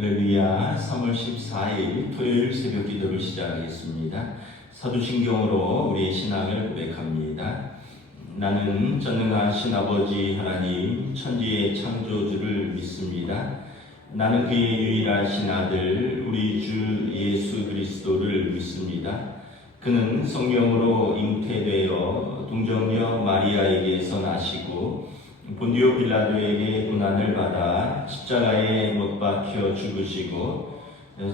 할렐루야. 3월 14일 토요일 새벽 기도를 시작하겠습니다. 사도신경으로 우리의 신앙을 고백합니다. 나는 전능하신 아버지 하나님 천지의 창조주를 믿습니다. 나는 그의 유일하신 아들 우리 주 예수 그리스도를 믿습니다. 그는 성령으로 잉태되어 동정녀 마리아에게서 나시고 본디오 빌라도에게 고난을 받아 십자가에 못 박혀 죽으시고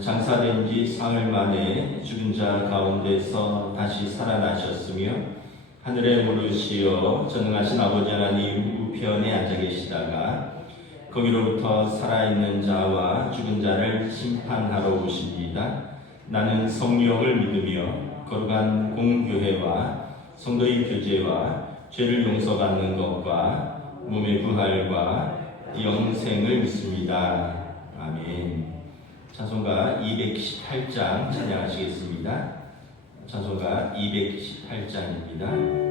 장사된 지 사흘 만에 죽은 자 가운데서 다시 살아나셨으며 하늘에 오르시어 전능하신 아버지 하나님 우편에 앉아 계시다가 거기로부터 살아있는 자와 죽은 자를 심판하러 오십니다. 나는 성령을 믿으며 거룩한 공교회와 성도의 교제와 죄를 용서받는 것과 몸의 부활과 영생을 믿습니다. 아멘. 찬송가 218장 찬양하시겠습니다. 찬송가 218장입니다.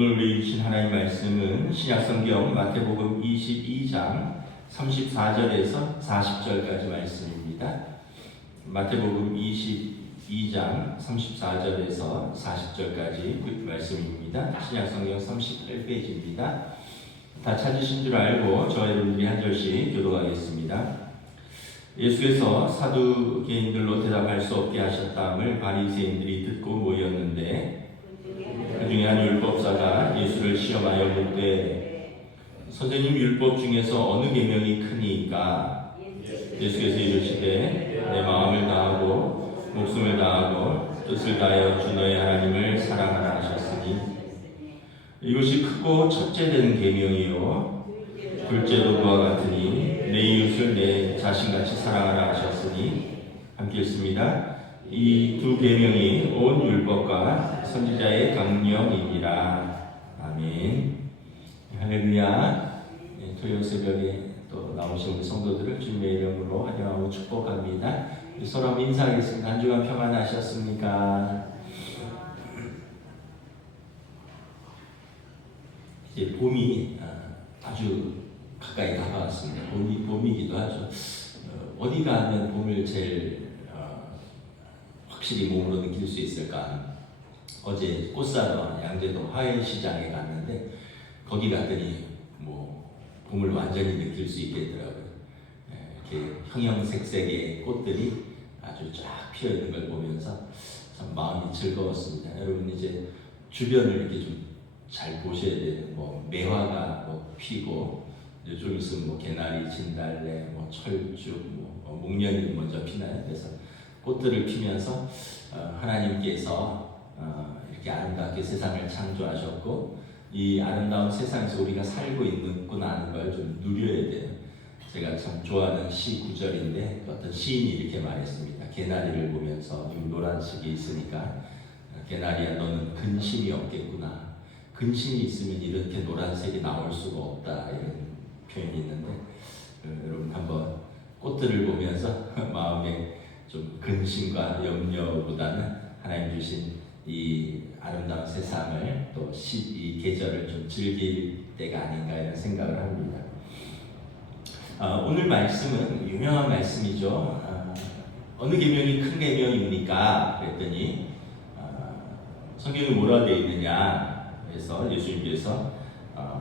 오늘 우리 주신 하나님 말씀은 신약성경 마태복음 22장 34절에서 40절까지 말씀입니다. 마태복음 22장 34절에서 40절까지 말씀입니다. 신약성경 38페이지입니다. 다 찾으신 줄 알고 저와 여러분들이 한 절씩 교독하겠습니다. 예수께서 사두개인들로 대답할 수 없게 하셨다함을 바리새인들이 듣고 모였는데 그 중에 한 율법사가 예수를 시험하여 묻되 선생님 율법 중에서 어느 계명이 크니까? 예수께서 이르시되 내 마음을 다하고 목숨을 다하고 뜻을 다하여 주 너의 하나님을 사랑하라 하셨으니 이것이 크고 첫째 되는 계명이요 둘째도 그와 같으니 내 이웃을 내 자신같이 사랑하라 하셨으니 함께 읽습니다. 이 두 계명이 온 율법과 선지자의 강령이니라. 아멘. 할렐루야. 토요일 새벽에 또 나오신 우리 성도들을 주님의 이름으로 환영하고 축복합니다. 서로 한번 인사하겠습니다. 한 주간 평안하셨습니까? 이제 봄이 아주 가까이 다가왔습니다. 봄이기도 하죠. 어디 가면 봄을 제일 확실히 몸으로 느낄 수 있을까? 어제 꽃 사러 양재동 화훼시장에 갔는데 거기 갔더니 뭐 봄을 완전히 느낄 수 있겠더라고요. 이렇게 형형색색의 꽃들이 아주 쫙 피어 있는 걸 보면서 참 마음이 즐거웠습니다. 여러분 이제 주변을 이렇게 좀 잘 보셔야 돼요. 뭐 매화가 뭐 피고 좀 있으면 뭐 개나리, 진달래, 뭐 철쭉, 뭐 목련이 먼저 피나요. 그래서 꽃들을 피면서 하나님께서 이렇게 아름답게 세상을 창조하셨고 이 아름다운 세상에서 우리가 살고 있는구나 하는 걸 좀 누려야 돼요. 제가 참 좋아하는 시 구절인데 어떤 시인이 이렇게 말했습니다. 개나리를 보면서 노란색이 있으니까 개나리야 너는 근심이 없겠구나. 근심이 있으면 이렇게 노란색이 나올 수가 없다 이런 표현이 있는데 여러분 한번 꽃들을 보면서 마음에 좀 근심과 염려보다는 하나님 주신 이 아름다운 세상을 또 이 계절을 좀 즐길 때가 아닌가 이런 생각을 합니다. 오늘 말씀은 유명한 말씀이죠. 어느 계명이 큰 계명입니까? 그랬더니 성경에 뭐라 되어 있느냐? 그래서 예수님께서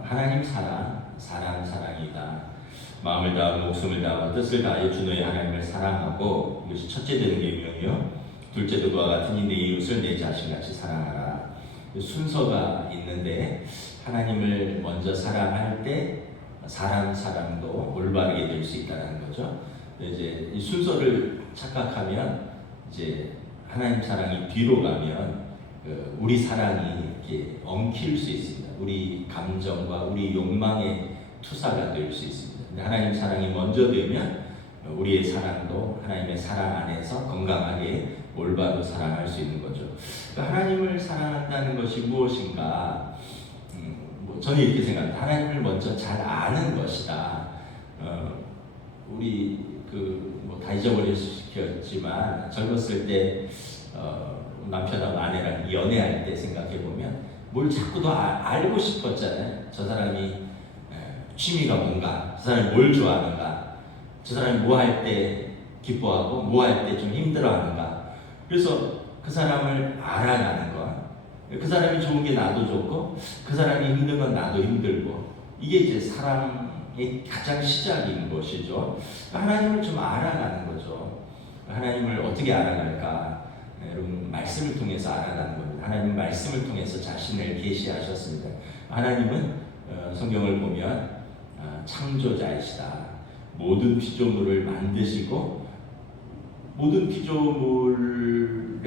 하나님 사랑이다. 마음을 다하고 목숨을 다하고 뜻을 다하여 주 너의 하나님을 사랑하고 이것이 첫째 되는 계명이요. 둘째도 그와 같으니 내 이웃을 내 자신같이 사랑하라. 순서가 있는데 하나님을 먼저 사랑할 때 사람도 올바르게 될 수 있다는 거죠. 이제 이 순서를 착각하면 이제 하나님 사랑이 뒤로 가면 우리 사랑이 이렇게 엉킬 수 있습니다. 우리 감정과 우리 욕망의 투사가 될 수 있습니다. 근데 하나님 사랑이 먼저 되면 우리의 사랑도 하나님의 사랑 안에서 건강하게 올바로 사랑할 수 있는 거죠. 그러니까 하나님을 사랑한다는 것이 무엇인가? 저는 이렇게 생각합니다. 하나님을 먼저 잘 아는 것이다. 우리 다 잊어버렸지만 젊었을 때 남편하고 아내랑 연애할 때 생각해 보면 뭘 자꾸 더 알고 싶었잖아요. 저 사람이 취미가 뭔가, 저 사람이 뭘 좋아하는가, 저 사람이 뭐 할 때 기뻐하고 뭐 할 때 좀 힘들어하는가. 그래서 그 사람을 알아가는 거. 그 사람이 좋은 게 나도 좋고 그 사람이 힘든 건 나도 힘들고 이게 이제 사랑의 가장 시작인 것이죠. 하나님을 좀 알아가는 거죠. 하나님을 어떻게 알아갈까? 여러분 말씀을 통해서 알아가는 겁니다. 하나님 말씀을 통해서 자신을 계시하셨습니다. 하나님은 성경을 보면 창조자이시다. 모든 피조물을 만드시고 모든 피조물의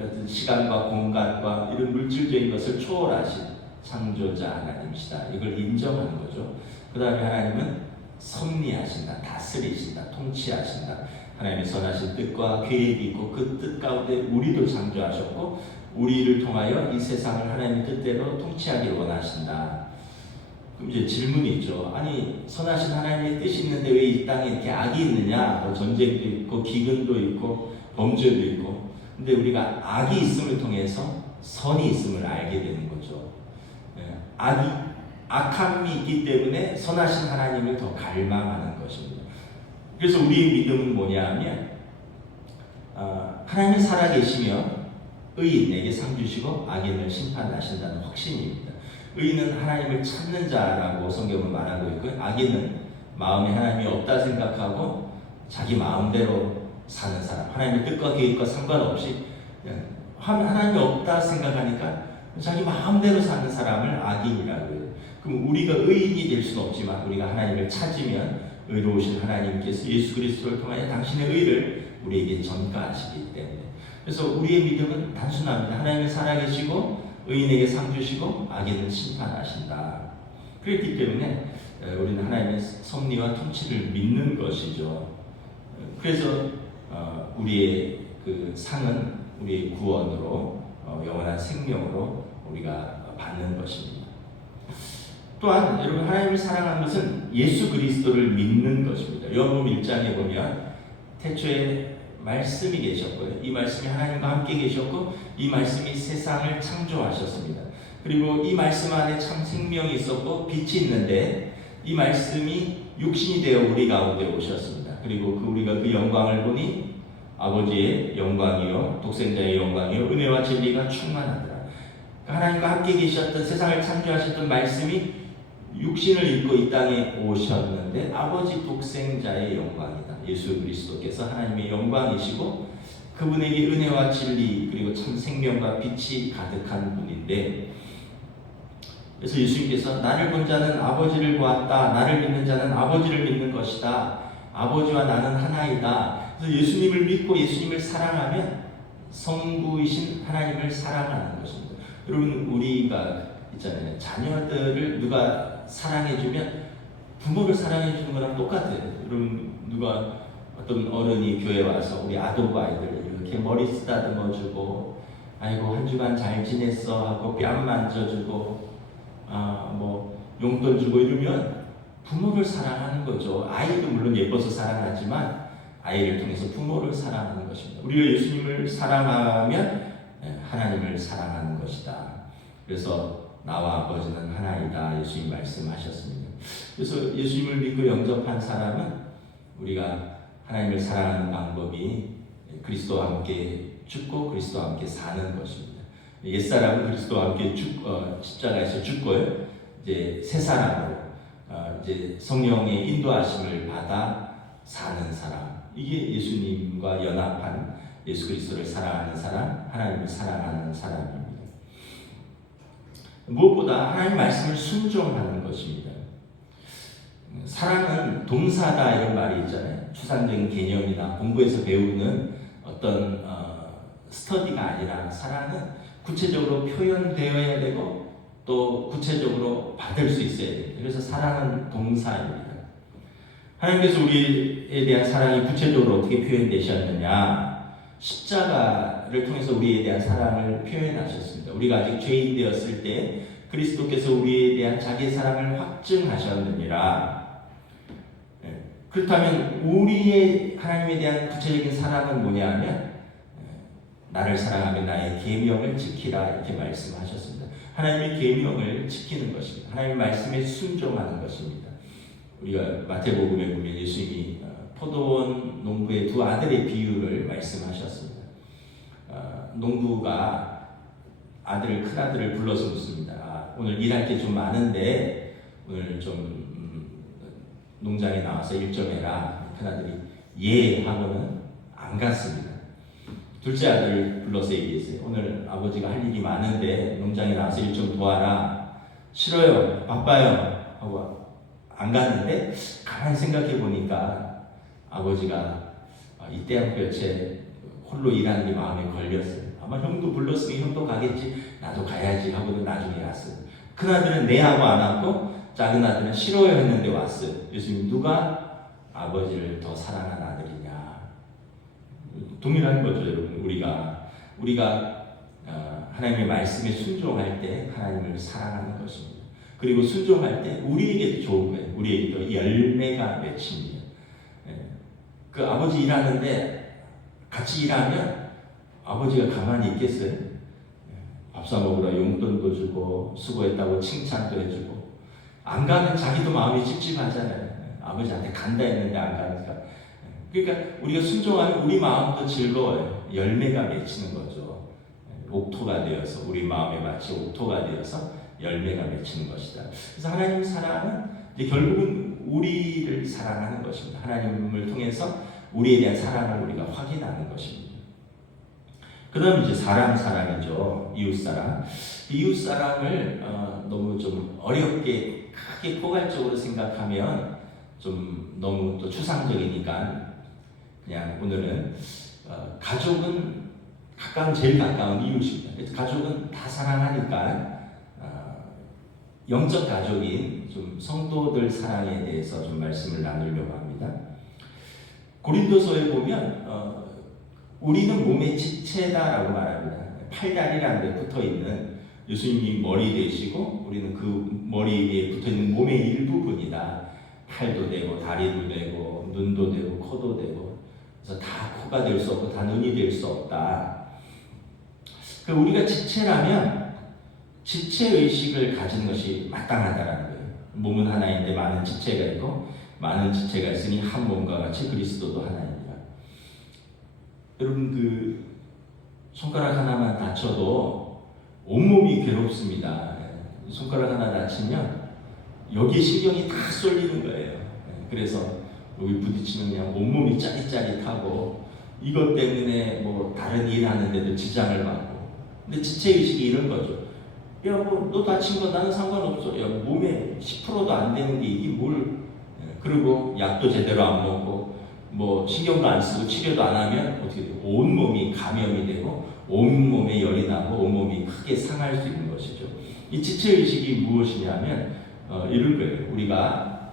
어떤 시간과 공간과 이런 물질적인 것을 초월하신 창조자 하나님이시다. 이걸 인정하는 거죠. 그 다음에 하나님은 섭리하신다, 다스리신다, 통치하신다. 하나님의 선하신 뜻과 계획이 있고 그 뜻 가운데 우리도 창조하셨고 우리를 통하여 이 세상을 하나님의 뜻대로 통치하길 원하신다. 그럼 이제 질문이 있죠. 아니 선하신 하나님의 뜻이 있는데 왜 이 땅에 이렇게 악이 있느냐? 뭐 전쟁도 있고 기근도 있고 범죄도 있고. 근데 우리가 악이 있음을 통해서 선이 있음을 알게 되는 거죠. 악함이 있기 때문에 선하신 하나님을 더 갈망하는 것입니다. 그래서 우리의 믿음은 뭐냐 하면 하나님이 살아계시며 의인에게 상 주시고 악인을 심판하신다는 확신입니다. 의인은 하나님을 찾는 자라고 성경은 말하고 있고요. 악인은 마음에 하나님이 없다 생각하고 자기 마음대로 사는 사람, 하나님의 뜻과 계획과 상관없이 하나님이 없다 생각하니까 자기 마음대로 사는 사람을 악인이라고 해요. 그럼 우리가 의인이 될 수는 없지만 우리가 하나님을 찾으면 의로우신 하나님께서 예수 그리스도를 통하여 당신의 의를 우리에게 전가하시기 때문에. 그래서 우리의 믿음은 단순합니다. 하나님을 살아계시고 의인에게 상 주시고 악인을 심판하신다. 그렇기 때문에 우리는 하나님의 섭리와 통치를 믿는 것이죠. 그래서 우리의 그 상은 우리의 구원으로 영원한 생명으로 우리가 받는 것입니다. 또한 여러분 하나님을 사랑하는 것은 예수 그리스도를 믿는 것입니다. 요한복음 1장에 보면 태초에 말씀이 계셨고요. 이 말씀이 하나님과 함께 계셨고 이 말씀이 세상을 창조하셨습니다. 그리고 이 말씀 안에 참 생명이 있었고 빛이 있는데 이 이 말씀이 육신이 되어 우리 가운데 오셨습니다. 그리고 우리가 그 영광을 보니 아버지의 영광이요 독생자의 영광이요 은혜와 진리가 충만하더라. 하나님과 함께 계셨던 세상을 창조하셨던 말씀이 육신을 입고 이 땅에 오셨는데 아버지 독생자의 영광이다. 예수 그리스도께서 하나님의 영광이시고 그분에게 은혜와 진리 그리고 참 생명과 빛이 가득한 분인데, 그래서 예수님께서 나를 본 자는 아버지를 보았다. 나를 믿는 자는 아버지를 믿는 것이다. 아버지와 나는 하나이다. 그래서 예수님을 믿고 예수님을 사랑하면 성부이신 하나님을 사랑하는 것입니다. 여러분, 우리가 있잖아요. 자녀들을 누가 사랑해주면 부모를 사랑해주는 거랑 똑같아요. 여러분, 누가 어떤 어른이 교회 와서 우리 아동부 아이들 이렇게 머리 쓰다듬어주고 아이고 한 주간 잘 지냈어 하고 뺨 만져주고 뭐 용돈 주고 이러면 부모를 사랑하는 거죠. 아이도 물론 예뻐서 사랑하지만 아이를 통해서 부모를 사랑하는 것입니다. 우리가 예수님을 사랑하면 하나님을 사랑하는 것이다. 그래서 나와 아버지는 하나이다. 예수님 말씀하셨습니다. 그래서 예수님을 믿고 영접한 사람은 우리가 하나님을 사랑하는 방법이 그리스도와 함께 죽고 그리스도와 함께 사는 것입니다. 옛사람은 그리스도와 함께 십자가에서 죽고요. 이제 새 사람으로 이제 성령의 인도하심을 받아 사는 사람. 이게 예수님과 연합한 예수 그리스도를 사랑하는 사람, 하나님을 사랑하는 사람입니다. 무엇보다 하나님 말씀을 순종하는 것입니다. 사랑은 동사다 이런 말이 있잖아요. 추상적인 개념이나 공부에서 배우는 어떤 스터디가 아니라 사랑은 구체적으로 표현되어야 되고 또 구체적으로 받을 수 있어야 됩니다. 그래서 사랑은 동사입니다. 하나님께서 우리에 대한 사랑이 구체적으로 어떻게 표현되셨느냐? 십자가를 통해서 우리에 대한 사랑을 표현하셨습니다. 우리가 아직 죄인 되었을 때 그리스도께서 우리에 대한 자기의 사랑을 확증하셨느니라. 그렇다면 우리의 하나님에 대한 구체적인 사랑은 뭐냐 하면 나를 사랑하면 나의 계명을 지키라 이렇게 말씀하셨습니다. 하나님의 계명을 지키는 것입니다. 하나님의 말씀에 순종하는 것입니다. 우리가 마태복음에 보면 예수님이 포도원 농부의 두 아들의 비유를 말씀하셨습니다. 농부가 큰 아들을 불러서 묻습니다. 오늘 일할 게 좀 많은데 오늘 좀 농장에 나와서 일 좀 해라. 큰 아들이 예 하고는 안 갔습니다. 둘째 아들을 불러서 얘기했어요. 오늘 아버지가 할 일이 많은데 농장에 나와서 일 좀 도와라. 싫어요. 바빠요. 하고 안 갔는데 가만히 생각해 보니까 아버지가 이때 한 볕에 홀로 일하는 게 마음에 걸렸어요. 아마 형도 불렀으니 형도 가겠지. 나도 가야지 하고도 나중에 갔어요. 큰 아들은 네 하고 안 왔고 작은 아들은 싫어요 했는데 왔어요. 예수님 누가 아버지를 더 사랑한 아들이냐. 동일한 거죠 여러분. 우리가 하나님의 말씀에 순종할 때 하나님을 사랑하는 것입니다. 그리고 순종할 때 우리에게도 좋은 거예요. 우리에게도 열매가 맺힙니다. 그 아버지 일하는데 같이 일하면 아버지가 가만히 있겠어요? 밥 사 먹으라 용돈도 주고 수고했다고 칭찬도 해주고 안 가면 자기도 마음이 찝찝하잖아요. 아버지한테 간다 했는데 안 가니까. 그러니까 우리가 순종하면 우리 마음도 즐거워요. 열매가 맺히는 거죠. 옥토가 되어서 우리 마음에 마치 옥토가 되어서 열매가 맺히는 것이다. 그래서 하나님 사랑은 이제 결국은 우리를 사랑하는 것입니다. 하나님을 통해서 우리에 대한 사랑을 우리가 확인하는 것입니다. 그 다음 이제 사랑이죠. 이웃사랑. 이웃사랑을 너무 좀 어렵게 크게 포괄적으로 생각하면 좀 너무 또 추상적이니까 그냥 오늘은 가족은 제일 가까운 이웃입니다. 그래서 가족은 다 사랑하니까 영적 가족인 좀 성도들 사랑에 대해서 좀 말씀을 나누려고 합니다. 고린도서에 보면 우리는 몸의 지체다라고 말합니다. 팔다리라는 데 붙어 있는 예수님이 머리 되시고 우리는 그 머리에 붙어 있는 몸의 일부분이다. 팔도 되고 다리도 되고 눈도 되고 코도 되고 그래서 다 코가 될 수 없고 다 눈이 될 수 없다. 우리가 지체라면 지체 의식을 가진 것이 마땅하다라는 거예요. 몸은 하나인데 많은 지체가 있고 많은 지체가 있으니 한 몸과 같이 그리스도도 하나입니다. 여러분 그 손가락 하나만 다쳐도 온몸이 괴롭습니다. 손가락 하나 다치면 여기 신경이 다 쏠리는 거예요. 그래서 여기 부딪히면 그냥 온몸이 짜릿짜릿하고 이것 때문에 뭐 다른 일 하는데도 지장을 받고. 근데 지체의식이 이런 거죠. 야, 뭐 너 다친 거 나는 상관없어. 야, 몸에 10%도 안 되는 게 이게 뭘. 그리고 약도 제대로 안 먹고 뭐 신경도 안 쓰고 치료도 안 하면 어떻게 돼요? 온몸이 감염이 되고 온몸에 열이 나고 온몸이 크게 상할 수 있는 것이죠. 이 지체의식이 무엇이냐면 이런 거예요. 우리가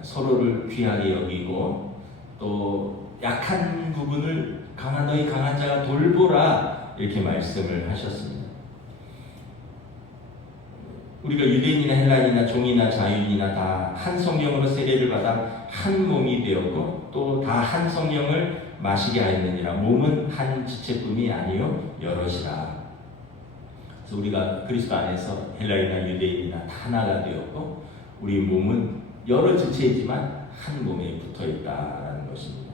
서로를 귀하게 여기고 또 약한 부분을 너희 강한 자가 돌보라 이렇게 말씀을 하셨습니다. 우리가 유대인이나 헬라인이나 종이나 자유인이나 다 한 성령으로 세례를 받아 한 몸이 되었고 또 다 한 성령을 마시게 하였느니라. 몸은 한 지체뿐이 아니요 여럿이라. 그래서 우리가 그리스도 안에서 헬라인이나 유대인이나 다 하나가 되었고 우리 몸은 여러 지체이지만 한 몸에 붙어 있다라는 것입니다.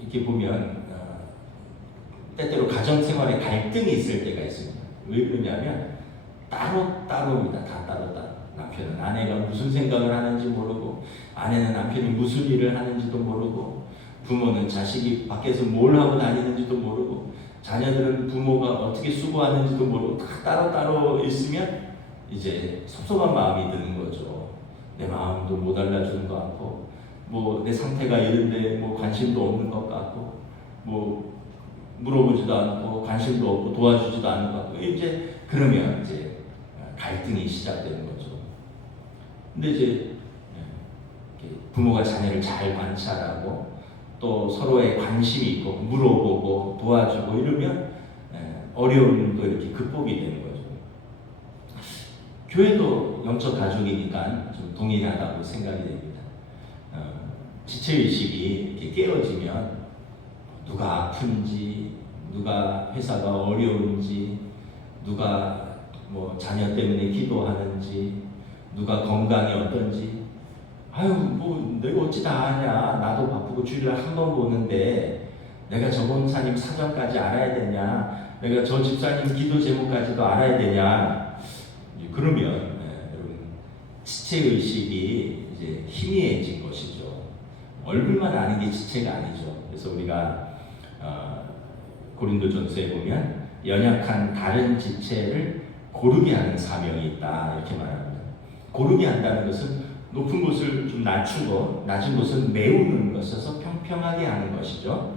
이렇게 보면 때때로 가정생활에 갈등이 있을 때가 있습니다. 왜 그러냐면 따로따로입니다. 다 따로따로. 남편은 아내가 무슨 생각을 하는지 모르고 아내는 남편이 무슨 일을 하는지도 모르고 부모는 자식이 밖에서 뭘 하고 다니는지도 모르고 자녀들은 부모가 어떻게 수고하는지도 모르고 다 따로따로 있으면 이제 섭섭한 마음이 드는 거죠. 내 마음도 못 알아주는 것 같고 뭐 내 상태가 이런데 뭐 관심도 없는 것 같고 뭐 물어보지도 않고 관심도 없고 도와주지도 않는 것 같고 이제 그러면 이제 갈등이 시작되는 거죠. 근데 이제 부모가 자녀를 잘 관찰하고 또 서로의 관심이 있고 물어보고 도와주고 이러면 어려움도 이렇게 극복이 되는 거죠. 교회도 영적 가족이니까 좀 동일하다고 생각이 됩니다. 지체의식이 이렇게 깨어지면 누가 아픈지, 누가 회사가 어려운지, 누가 뭐 자녀 때문에 기도하는지, 누가 건강이 어떤지, 아유 뭐 내가 어찌 다 아냐. 나도 바쁘고 주일날 한 번 보는데 내가 저 권사님 사정까지 알아야 되냐, 내가 저 집사님 기도 제목까지도 알아야 되냐. 그러면 여러분 지체의식이 이제 희미해진 것이죠. 얼굴만 아는 게 지체가 아니죠. 그래서 우리가 고린도전서에 보면 연약한 다른 지체를 고르게 하는 사명이 있다 이렇게 말합니다. 고르게 한다는 것은 높은 곳을 좀 낮추고 낮은 곳을 메우는 것에서 평평하게 하는 것이죠.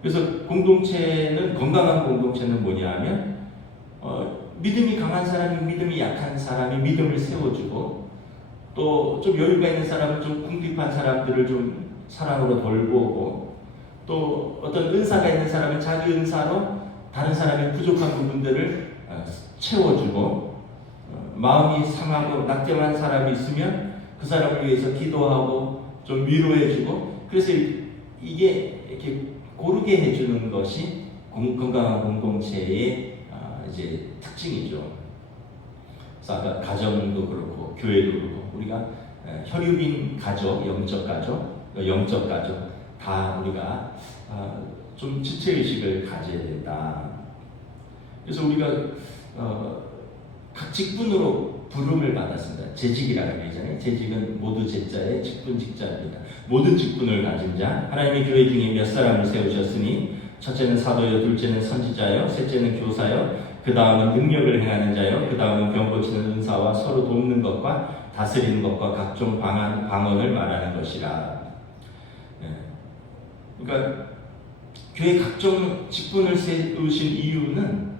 그래서 건강한 공동체는 뭐냐면 믿음이 강한 사람이 믿음이 약한 사람이 믿음을 세워주고 또 좀 여유가 있는 사람은 좀 궁핍한 사람들을 좀 사랑으로 돌보고 또 어떤 은사가 있는 사람은 자기 은사로 다른 사람의 부족한 부분들을 채워주고 마음이 상하고 낙점한 사람이 있으면 그 사람을 위해서 기도하고 좀 위로해주고 그래서 이게 이렇게 고르게 해주는 것이 건강한 공동체의 이제 특징이죠. 그래서 아까 가정도 그렇고 교회도 그렇고 우리가 혈육인 가족, 영적 가족 다 우리가 좀 지체의식을 가져야 된다. 그래서 우리가 각 직분으로 부름을 받았습니다. 재직이라는 게 있잖아요. 재직은 모두 제자의 직분 직자입니다. 모든 직분을 가진 자, 하나님의 교회 중에 몇 사람을 세우셨으니 첫째는 사도요, 둘째는 선지자요, 셋째는 교사요, 그 다음은 능력을 행하는 자요, 그 다음은 병 고치는 은사와 서로 돕는 것과 다스리는 것과 각종 방언을 말하는 것이라. 그러니까 교회 각종 직분을 세우신 이유는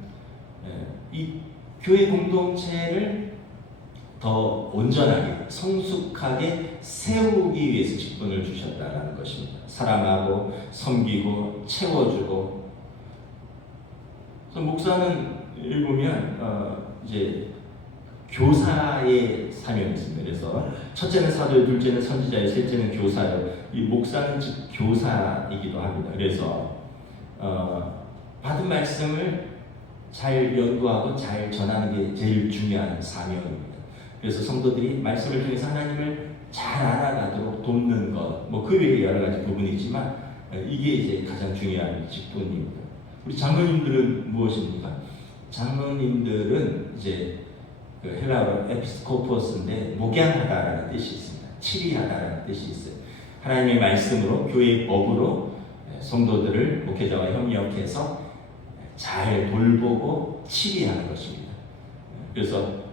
이 교회 공동체를 더 온전하게 성숙하게 세우기 위해서 직분을 주셨다는 것입니다. 사랑하고 섬기고 채워주고. 그래서 목사는 보면 이제 교사의 사명이 있습니다. 그래서 첫째는 사도요, 둘째는 선지자요, 셋째는 교사요. 이 목사는 즉 교사이기도 합니다. 그래서 받은 말씀을 잘 연구하고 잘 전하는 게 제일 중요한 사명입니다. 그래서 성도들이 말씀을 통해서 하나님을 잘 알아가도록 돕는 것, 뭐 그 외에 여러 가지 부분이지만 이게 이제 가장 중요한 직분입니다. 우리 장로님들은 무엇입니까? 장로님들은 이제 그 헬라어로 에피스코포스인데 목양하다라는 뜻이 있습니다. 치리하다라는 뜻이 있어요. 하나님의 말씀으로 교회의 법으로 성도들을 목회자와 협력해서 잘 돌보고 치리하는 것입니다. 그래서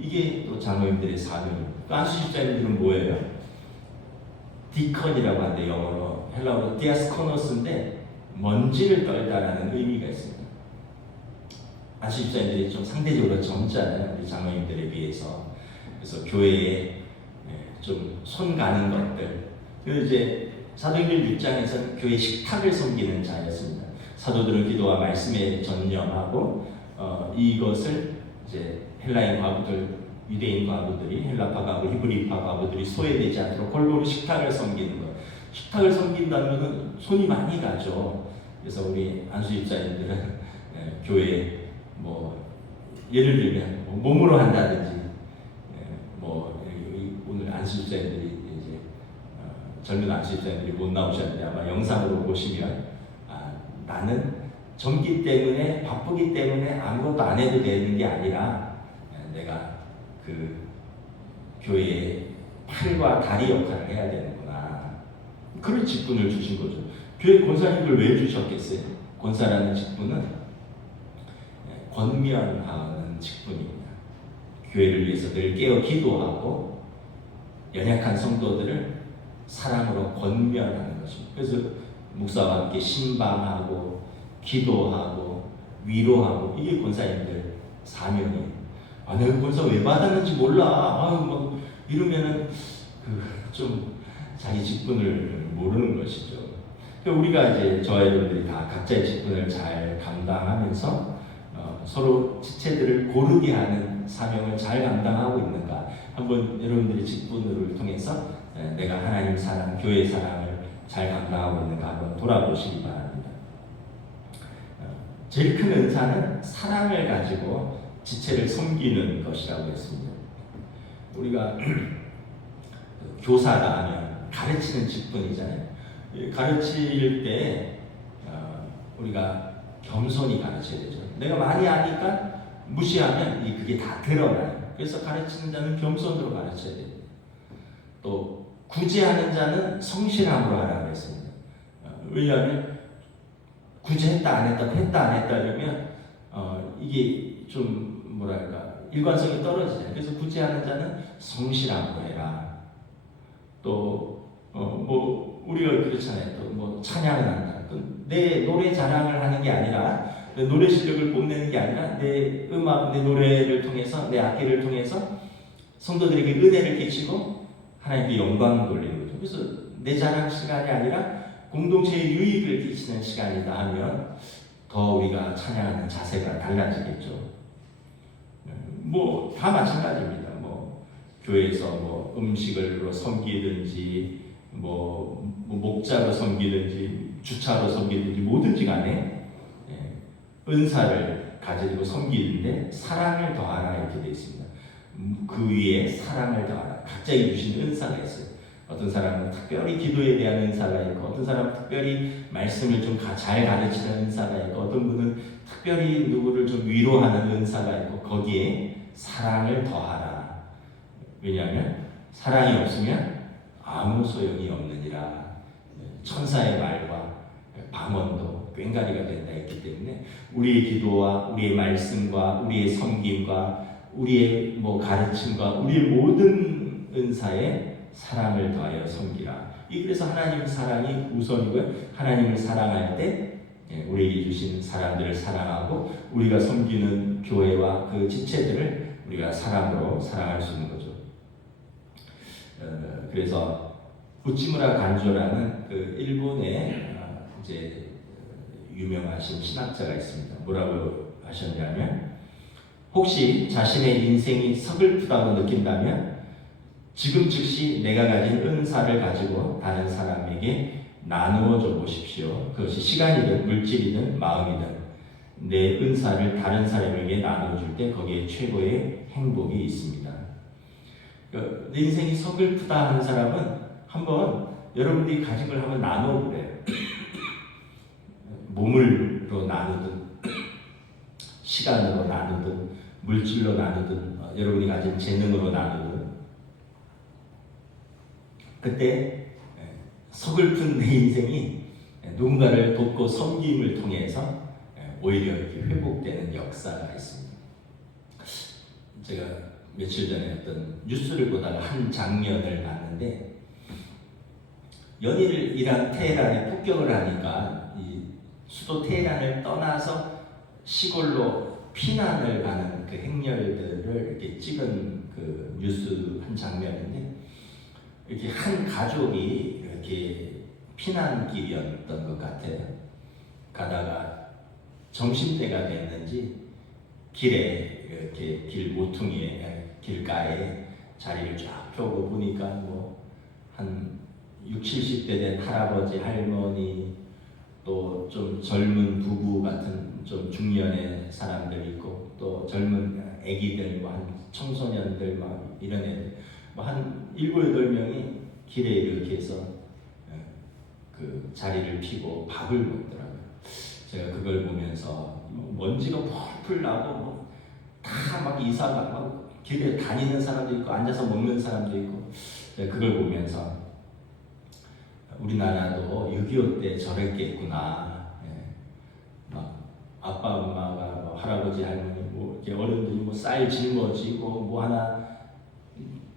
이게 또 장로님들의 사명입니다. 또 안수집사님들은 뭐예요? 디컨이라고 하는데 영어로 헬라어로 디아스코노스인데 먼지를 떨다라는 의미가 있습니다. 안수집사님들이 좀 상대적으로 젊잖아요, 우리 장로님들에 비해서. 그래서 교회에 좀 손 가는 것들. 그리고 이제 사도행전 6장에서는 교회 식탁을 섬기는 자였습니다. 사도들은 기도와 말씀에 전념하고 이것을 이제 헬라인 과부들, 유대인 과부들이, 헬라파 과부, 히브리파 과부들이 소외되지 않도록 골고루 식탁을 섬기는 것. 식탁을 섬긴다는 것은 손이 많이 가죠. 그래서 우리 안수집사님들은 교회 뭐 예를 들면 몸으로 한다든지 뭐 오늘 안수집사님들이 이제 젊은 안수집사님들이 못 나오셨는데 아마 영상으로 보시면 나는 젊기 때문에 바쁘기 때문에 아무것도 안 해도 되는 게 아니라 내가 그 교회의 팔과 다리 역할을 해야 되는구나. 그런 직분을 주신 거죠. 교회 권사님들 왜 주셨겠어요? 권사라는 직분은 권면하는 직분입니다. 교회를 위해서 늘 깨어 기도하고 연약한 성도들을 사랑으로 권면하는 것입니다. 그래서 목사와 함께 신방하고 기도하고 위로하고 이게 권사님들 사명이에요. 내가 권사 왜 받았는지 몰라. 뭐 이러면은 좀 자기 직분을 모르는 것이죠. 우리가 이제 저와 여러분들이 다 각자의 직분을 잘 감당하면서 서로 지체들을 고르게 하는 사명을 잘 감당하고 있는가? 한번 여러분들의 직분을 통해서 내가 하나님 사랑, 교회 사랑을 잘 감당하고 있는가 한번 돌아보시기 바랍니다. 제일 큰 은사는 사랑을 가지고 지체를 섬기는 것이라고 했습니다. 우리가 교사다 하면 가르치는 직분이잖아요. 가르칠 때 우리가 겸손히 가르쳐야 되죠. 내가 많이 아니까 무시하면 그게 다 드러나요. 그래서 가르치는 자는 겸손으로 가르쳐야 돼요. 또 구제하는 자는 성실함으로 하라고 했습니다. 왜냐하면 구제했다 안 했다 했다 안 했다 이러면 이게 좀 뭐랄까 일관성이 떨어지잖아요. 그래서 구제하는 자는 성실함으로 해라. 또 뭐 우리가 그렇잖아요. 또 뭐 찬양을 한다. 내 노래 자랑을 하는 게 아니라 내 노래 실력을 뽐내는 게 아니라 내 음악, 내 노래를 통해서 내 악기를 통해서 성도들에게 은혜를 끼치고 하나님께 영광을 돌리는 거죠. 그래서 내 자랑 시간이 아니라 공동체의 유익을 끼치는 시간이다 하면 더 우리가 찬양하는 자세가 달라지겠죠. 뭐 다 마찬가지입니다. 뭐 교회에서 뭐 음식으로 섬기든지 뭐 목자로 섬기든지 주차로 섬기든지 뭐든지 간에 은사를 가지고 섬기는데 사랑을 더하라 이렇게 되어 있습니다. 그 위에 사랑을 더하라. 각자에게 주신 은사가 있어요. 어떤 사람은 특별히 기도에 대한 은사가 있고 어떤 사람은 특별히 말씀을 좀 잘 가르치는 은사가 있고 어떤 분은 특별히 누구를 좀 위로하는 은사가 있고 거기에 사랑을 더하라. 왜냐하면 사랑이 없으면 아무 소용이 없느니라. 천사의 말과 방언도 꽹가리가 된다 했기 때문에 우리의 기도와 우리의 말씀과 우리의 섬김과 우리의 뭐 가르침과 우리의 모든 은사에 사랑을 더하여 섬기라. 그래서 하나님 사랑이 우선이고요. 하나님을 사랑할 때 우리에게 주신 사람들을 사랑하고 우리가 섬기는 교회와 그 지체들을 우리가 사랑으로 사랑할 수 있는 거죠. 그래서 우치무라 간조라는 그 일본의 이제 유명하신 신학자가 있습니다. 뭐라고 하셨냐면 혹시 자신의 인생이 서글프다고 느낀다면 지금 즉시 내가 가진 은사를 가지고 다른 사람에게 나누어 줘 보십시오. 그것이 시간이든 물질이든 마음이든 내 은사를 다른 사람에게 나눠줄 때 거기에 최고의 행복이 있습니다. 내 인생이 서글프다 하는 사람은 한번 여러분들이 가진 걸 한번 나눠보래요. 몸으로 나누든 시간으로 나누든 물질로 나누든 여러분이 가진 재능으로 나누든 그때 서글픈 내 인생이 누군가를 돕고 섬김을 통해서 오히려 이렇게 회복되는 역사가 있습니다. 제가 며칠 전에 어떤 뉴스를 보다가 한 장면을 봤는데 연일 이란 테헤란에 폭격을 하니까 이 수도 테헤란을 떠나서 시골로 피난을 가는 그 행렬들을 이렇게 찍은 그 뉴스 한 장면인데 이렇게 한 가족이 이렇게 피난길이었던 것 같아요. 가다가 점심때가 됐는지 길에 이렇게 길 모퉁이에 길가에 자리를 쫙 펴고 보니까 뭐 한 60, 70대 된 할아버지, 할머니 또 좀 젊은 부부 같은 좀 중년의 사람들 있고 또 젊은 애기들 뭐 한 청소년들 막 이런 애들 뭐 한 7, 8명이 길에 이렇게 해서 그 자리를 피고 밥을 먹더라고요. 제가 그걸 보면서 먼지가 풀풀 나고 다 막 이사가 막 길에 다니는 사람도 있고 앉아서 먹는 사람도 있고 제가 그걸 보면서 우리나라도 6.25 때 저랬겠구나. 막 아빠 엄마가 뭐 할아버지 할머니 뭐 이렇게 어른들이 뭐 쌀 짊어지고 뭐 하나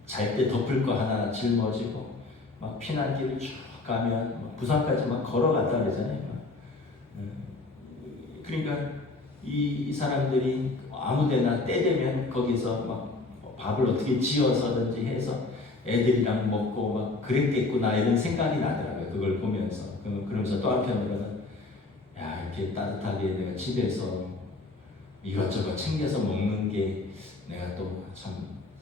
잘 때 덮을 거 하나 짊어지고 막 피난길을 쭉 가면 부산까지 막 걸어갔다 그러잖아요. 그러니까 이 사람들이 아무데나 때 되면 거기서 막 밥을 어떻게 지어서든지 해서 애들이랑 먹고 막 그랬겠구나 이런 생각이 나더라고요. 그걸 보면서 그러면서 또 한편으로는 야 이렇게 따뜻하게 내가 집에서 이것저것 챙겨서 먹는 게 내가 또 참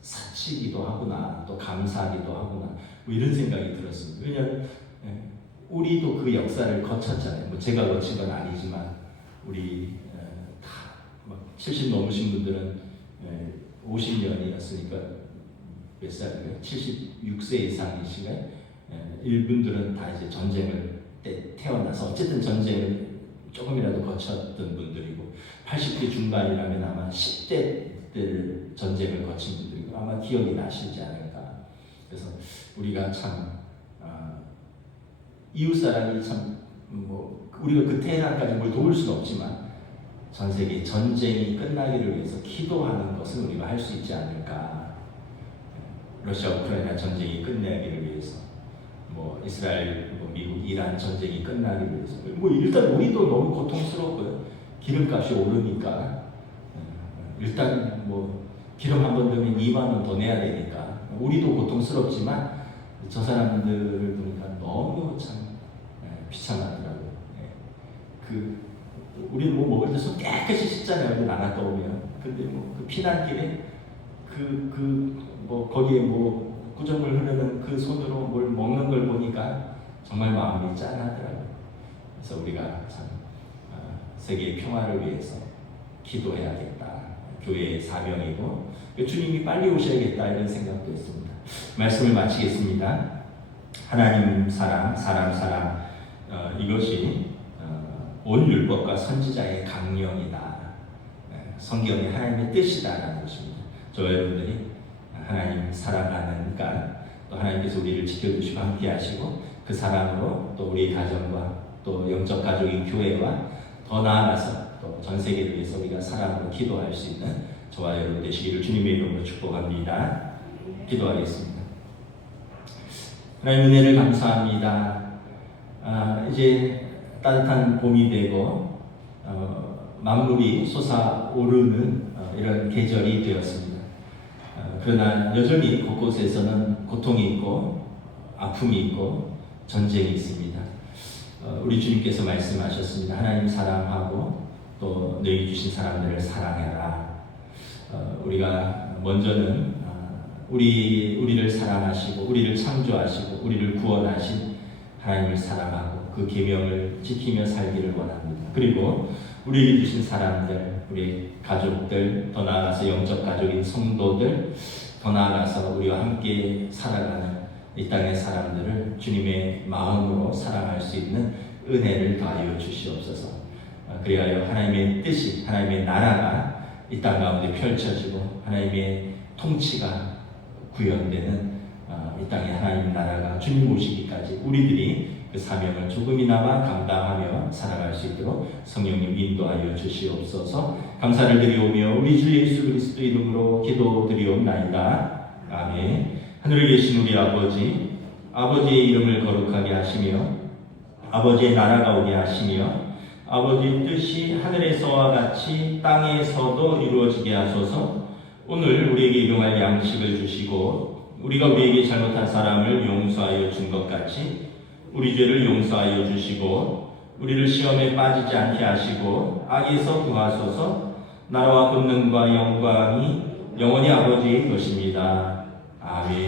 사치기도 하구나 또 감사하기도 하구나 뭐 이런 생각이 들었습니다. 왜냐하면 우리도 그 역사를 거쳤잖아요. 뭐 제가 거친 건 아니지만 우리 다 70 넘으신 분들은 50년이었으니까 몇 살이에요? 76세 이상이신가요? 이분들은 다 이제 전쟁을 때 태어나서 어쨌든 전쟁을 조금이라도 거쳤던 분들이고 80대 중반이라면 아마 10대 때 전쟁을 거친 분들이고 아마 기억이 나시지 않을까. 그래서 우리가 참 이웃 사람이 참 뭐 우리가 그 테헤란까지 뭘 도울 수는 없지만 전 세계 전쟁이 끝나기를 위해서 기도하는 것은 우리가 할 수 있지 않을까. 러시아 우크라이나 전쟁이 끝나기를 위해서 뭐 이스라엘 뭐 미국 이란 전쟁이 끝나기를 위해서 뭐 일단 우리도 너무 고통스럽고요. 기름값이 오르니까 일단 뭐 기름 한 번 넣으면 2만 원 더 내야 되니까 우리도 고통스럽지만 저 사람들을 보니까 너무 참 비참하더라고요. 우리는 뭐 먹을 때 손 깨끗이 씻잖아요. 나갔다 오면. 근데 뭐 그 피난길에 뭐 거기에 뭐 구정물 흐르는 그 손으로 뭘 먹는 걸 보니까 정말 마음이 짠하더라고요. 그래서 우리가 참 세계의 평화를 위해서 기도해야겠다. 교회의 사명이고 주님이 빨리 오셔야겠다 이런 생각도 했습니다. 말씀을 마치겠습니다. 하나님 사랑, 사람 사랑 이것이 온 율법과 선지자의 강령이다. 성경이 하나님의 뜻이다라는 것입니다. 저와 여러분들이 하나님 사랑하니까 또 하나님께서 우리를 지켜주시고 함께하시고 그 사랑으로 또 우리 가정과 또 영적 가족인 교회와 더 나아가서 또 전 세계를 위해서 우리가 사랑으로 기도할 수 있는 저와 여러분 되시기를 주님의 이름으로 축복합니다. 기도하겠습니다. 하나님 은혜를 감사합니다. 이제 따뜻한 봄이 되고 만물이 솟아오르는 이런 계절이 되었습니다. 그러나 여전히 곳곳에서는 고통이 있고 아픔이 있고 전쟁이 있습니다. 우리 주님께서 말씀하셨습니다. 하나님 사랑하고 또 너희 주신 사람들을 사랑해라. 우리가 먼저는 우리를 사랑하시고 우리를 창조하시고 우리를 구원하신 하나님을 사랑하고 그 계명을 지키며 살기를 원합니다. 그리고 우리에게 주신 사람들, 우리 가족들, 더 나아가서 영적 가족인 성도들, 더 나아가서 우리와 함께 살아가는 이 땅의 사람들을 주님의 마음으로 사랑할 수 있는 은혜를 더하여 주시옵소서. 그리하여 하나님의 뜻이, 하나님의 나라가 이 땅 가운데 펼쳐지고 하나님의 통치가 구현되는 이 땅의 하나님 나라가 주님 오시기까지 우리들이 그 사명을 조금이나마 감당하며 살아갈 수 있도록 성령님 인도하여 주시옵소서. 감사를 드리오며 우리 주 예수 그리스도 이름으로 기도드리옵나이다. 아멘. 하늘에 계신 우리 아버지, 아버지의 이름을 거룩하게 하시며 아버지의 나라가 오게 하시며 아버지의 뜻이 하늘에서와 같이 땅에서도 이루어지게 하소서. 오늘 우리에게 일용할 양식을 주시고 우리가 우리에게 잘못한 사람을 용서하여 준 것 같이 우리 죄를 용서하여 주시고 우리를 시험에 빠지지 않게 하시고 악에서 구하소서. 나라와 권능과 영광이 영원히 아버지의 것입니다. 아멘.